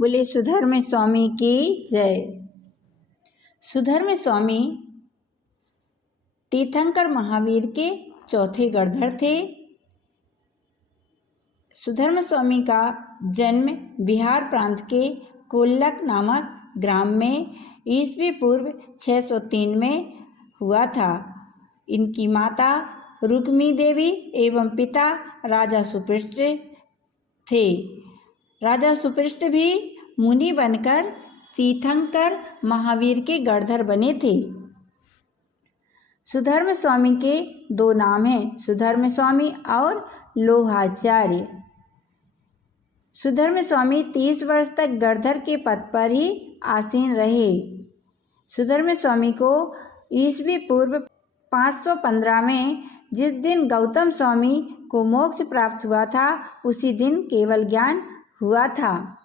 बोले सुधर्म स्वामी की जय। सुधर्म स्वामी तीर्थंकर महावीर के चौथे गणधर थे। सुधर्म स्वामी का जन्म बिहार प्रांत के कोल्लक नामक ग्राम में ईस्वी पूर्व 603 में हुआ था। इनकी माता रुक्मी देवी एवं पिता राजा सुपृष्ठ थे। राजा सुपृष्ठ भी मुनि बनकर तीर्थंकर महावीर के गणधर बने थे। सुधर्म स्वामी के दो नाम हैं, सुधर्म स्वामी और लोहाचार्य। सुधर्म स्वामी 30 वर्ष तक गणधर के पद पर ही आसीन रहे। सुधर्म स्वामी को ईस्वी पूर्व 515 में जिस दिन गौतम स्वामी को मोक्ष प्राप्त हुआ था उसी दिन केवल ज्ञान हुआ था।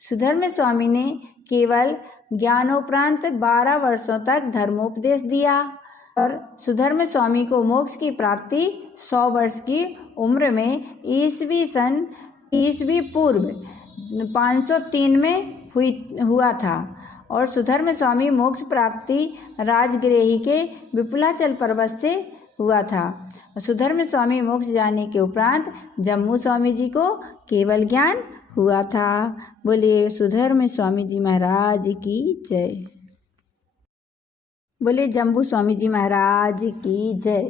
सुधर्म स्वामी ने केवल ज्ञानोपरांत 12 वर्षों तक धर्मोपदेश दिया और सुधर्म स्वामी को मोक्ष की प्राप्ति 100 वर्ष की उम्र में ईस्वी पूर्व 503 में हुआ था और सुधर्म स्वामी मोक्ष प्राप्ति राजगृह के विपुलाचल पर्वत से हुआ था। सुधर्म स्वामी मोक्ष जाने के उपरांत जम्बू स्वामी जी को केवल ज्ञान हुआ था। बोलिए सुधर्म स्वामी जी महाराज की जय। बोले जम्बू स्वामी जी महाराज की जय।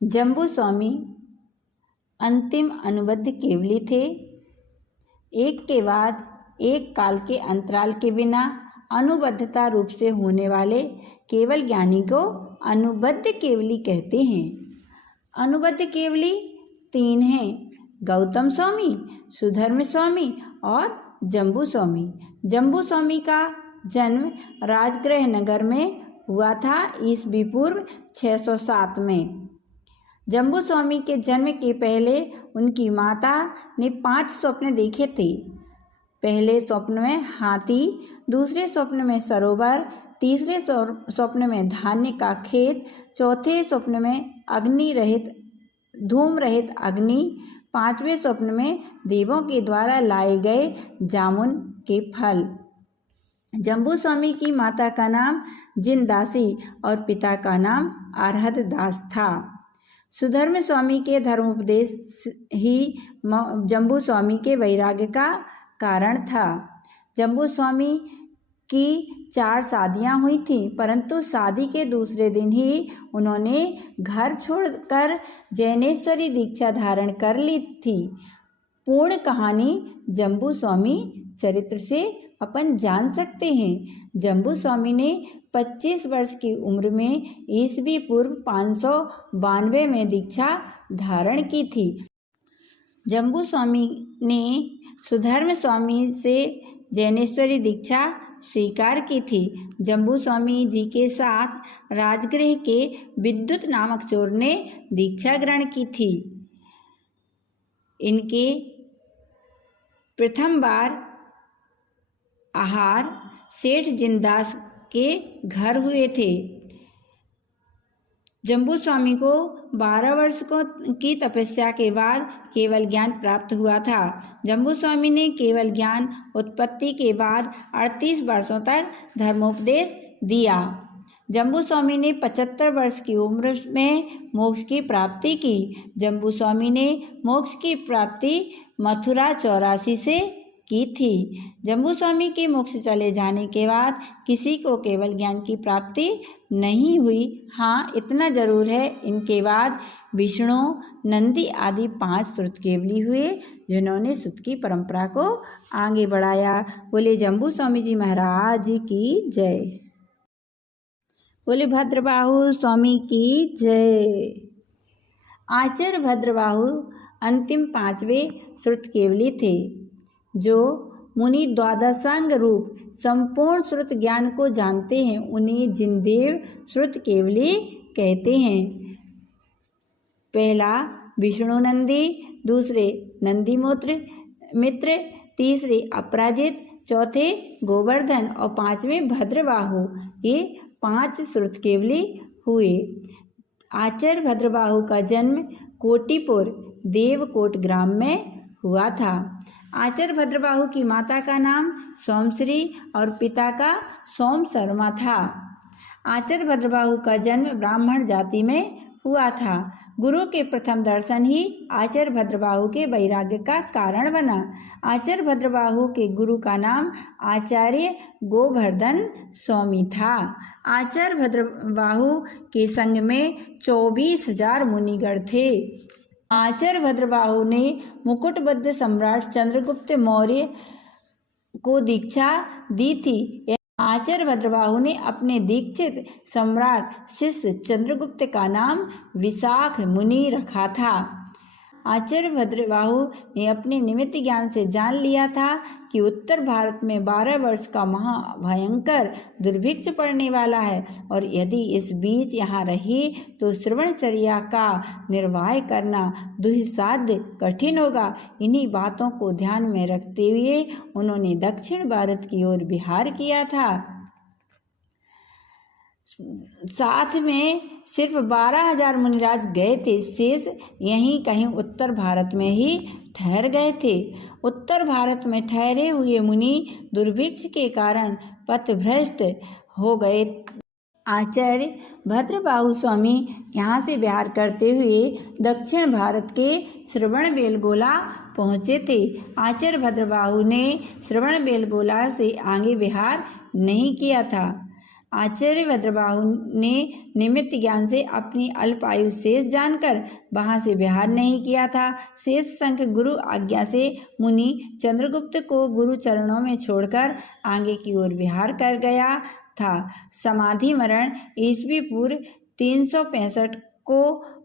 जम्बू स्वामी अंतिम अनुबद्ध केवली थे। एक के बाद एक काल के अंतराल के बिना अनुबद्धता रूप से होने वाले केवल ज्ञानी को अनुबद्ध केवली कहते हैं। अनुबद्ध केवली 3 हैं, गौतम स्वामी, सुधर्म स्वामी और जम्बू स्वामी। जम्बू स्वामी का जन्म राजगृह नगर में हुआ था ईस्वी पूर्व 607 में। जम्बू स्वामी के जन्म के पहले उनकी माता ने 5 स्वप्न देखे थे। पहले स्वप्न में हाथी, दूसरे स्वप्न में सरोवर, तीसरे स्वप्न में धान्य का खेत, चौथे स्वप्न में अग्नि रहित धूम रहित अग्नि, 5वें स्वप्न में देवों के द्वारा लाए गए जामुन के फल। जम्बू स्वामी की माता का नाम जिनदासी और पिता का नाम अरहद दास था। सुधर्म स्वामी के धर्मोपदेश ही जम्बू स्वामी के वैराग्य का कारण था। जम्बू स्वामी की 4 शादियां हुई थीं, परंतु शादी के दूसरे दिन ही उन्होंने घर छोड़कर जैनेश्वरी दीक्षा धारण कर ली थी। पूर्ण कहानी जम्बू स्वामी चरित्र से अपन जान सकते हैं। जम्बू स्वामी ने 25 वर्ष की उम्र में ईस्वी पूर्व 592 में दीक्षा धारण की थी। जम्बू स्वामी ने सुधर्म स्वामी से जैनेश्वरी दीक्षा स्वीकार की थी। जम्बू स्वामी जी के साथ राजगृह के विद्युत नामक चोर ने दीक्षा ग्रहण की थी। इनके प्रथम बार आहार सेठ जिनदास के घर हुए थे। जम्बू स्वामी को 12 वर्ष की तपस्या के बाद केवल ज्ञान प्राप्त हुआ था। जम्बू स्वामी ने केवल ज्ञान उत्पत्ति के बाद 38 वर्षों तक धर्मोपदेश दिया। जम्बू स्वामी ने 75 वर्ष की उम्र में मोक्ष की प्राप्ति की। जम्बू स्वामी ने मोक्ष की प्राप्ति मथुरा 84 से की थी। जम्बू स्वामी के मोक्ष चले जाने के बाद किसी को केवल ज्ञान की प्राप्ति नहीं हुई। हाँ, इतना जरूर है, इनके बाद विष्णु, नंदी आदि 5 श्रुत केवली हुए जिन्होंने श्रुत की परंपरा को आगे बढ़ाया। बोले जम्बू स्वामी जी महाराज की जय। बोले भद्रबाहु स्वामी की जय। आचार्य भद्रबाहु अंतिम 5वें श्रुत केवली थे, जो मुनि द्वादशांग रूप संपूर्ण श्रुत ज्ञान को जानते हैं। उन्हें जिनदेव श्रुत केवली कहते हैं। पहला विष्णु नंदी, दूसरे नंदी मित्र, तीसरे अपराजित, चौथे गोवर्धन और 5वें भद्रबाहु। ये 5 श्रुत केवली हुए। आचार्य भद्रबाहु का जन्म कोटिपुर देवकोट ग्राम में हुआ था। आचार्य भद्रबाहु की माता का नाम सोमश्री और पिता का सोम शर्मा था। आचार्य भद्रबाहु का जन्म ब्राह्मण जाति में हुआ था। गुरु के प्रथम दर्शन ही आचार्य भद्रबाहु के वैराग्य का कारण बना। आचार्य भद्रबाहु के गुरु का नाम आचार्य गोवर्धन स्वामी था। आचार्य भद्रबाहु के संग में 24,000 मुनिगण थे। आचार्य भद्रबाहु ने मुकुटबद्ध सम्राट चंद्रगुप्त मौर्य को दीक्षा दी थी। आचार्य भद्रबाहु ने अपने दीक्षित सम्राट शिष्य चंद्रगुप्त का नाम विशाख मुनि रखा था। आचार्य भद्रबाहु ने अपने निमित्त ज्ञान से जान लिया था कि उत्तर भारत में 12 वर्ष का महाभयंकर दुर्भिक्ष पड़ने वाला है और यदि इस बीच यहाँ रही तो श्रवणचर्या का निर्वाह करना दुस्साध्य कठिन होगा। इन्हीं बातों को ध्यान में रखते हुए उन्होंने दक्षिण भारत की ओर विहार किया था। साथ में सिर्फ 12,000 मुनिराज गए थे, शेष यहीं कहीं उत्तर भारत में ही ठहर गए थे। उत्तर भारत में ठहरे हुए मुनि दुर्भिक्ष के कारण पथभ्रष्ट हो गए। आचार्य भद्रबाहु स्वामी यहाँ से विहार करते हुए दक्षिण भारत के श्रवणबेलगोला पहुँचे थे। आचार्य भद्रबाहु ने श्रवणबेलगोला से आगे विहार नहीं किया था। आचार्य भद्रबाहु ने निमित्त ज्ञान से अपनी अल्पायु शेष जानकर वहाँ से विहार नहीं किया था। शेष संख गुरु आज्ञा से मुनि चंद्रगुप्त को गुरु चरणों में छोड़कर आगे की ओर विहार कर गया था। समाधि मरण ईस्वी पूर्व 365 को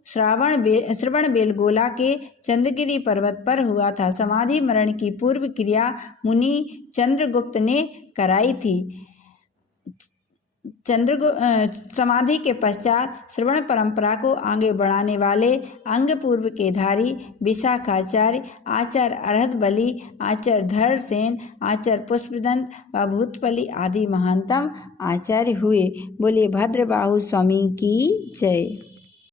श्रवणबेलगोला के चंद्रगिरी पर्वत पर हुआ था। समाधि मरण की पूर्व क्रिया मुनि चंद्रगुप्त ने कराई थी। समाधि के पश्चात श्रवण परंपरा को आगे बढ़ाने वाले अंग पूर्व के धारी विशाखाचार्य, आचार्य अरहतबली, आचार्य धरसेन, आचार्य पुष्पदंत व भूतपली आदि महानतम आचार्य हुए। बोले भद्रबाहु स्वामी की जय।